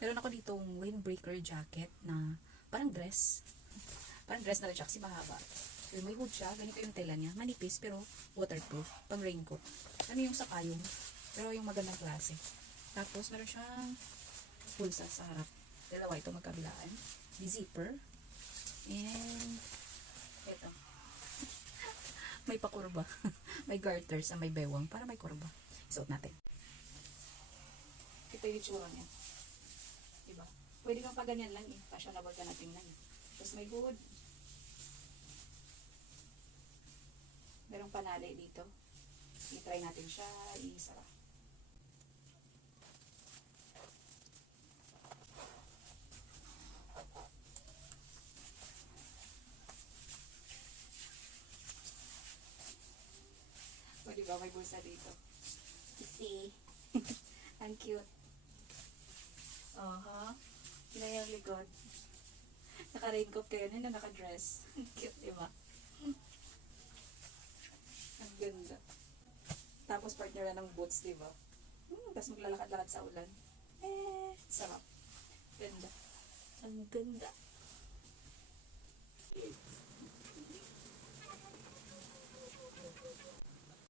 Meron ako ditong windbreaker jacket na parang dress. Parang dress na rin siya kasi mahaba. So, may hood siya. Ganito yung tela niya. Manipis pero waterproof. Pang raincoat. Ano yung sa payong. Pero yung magandang klase. Tapos meron siyang pulsa sa harap. Dalawa ito magkabilaan. May zipper. And ito. May pakurba. May garters na may bewang para may kurba. Isuot natin. Ito yung itsura niya. Diba? Pwede kang pa ganyan lang eh. Fashionable ka na tingnan eh. Tapos may hood. Merong panali dito. I-try natin siya. Isara. O diba? May bulsa dito. See? Ang cute. Yun yung likod. Naka-raincoat kayo na naka-dress. Cute, diba? Ang ganda. Tapos partner na ng boots, diba? Tapos maglalakad-lakad sa ulan. Sarap. Ganda. Ang ganda.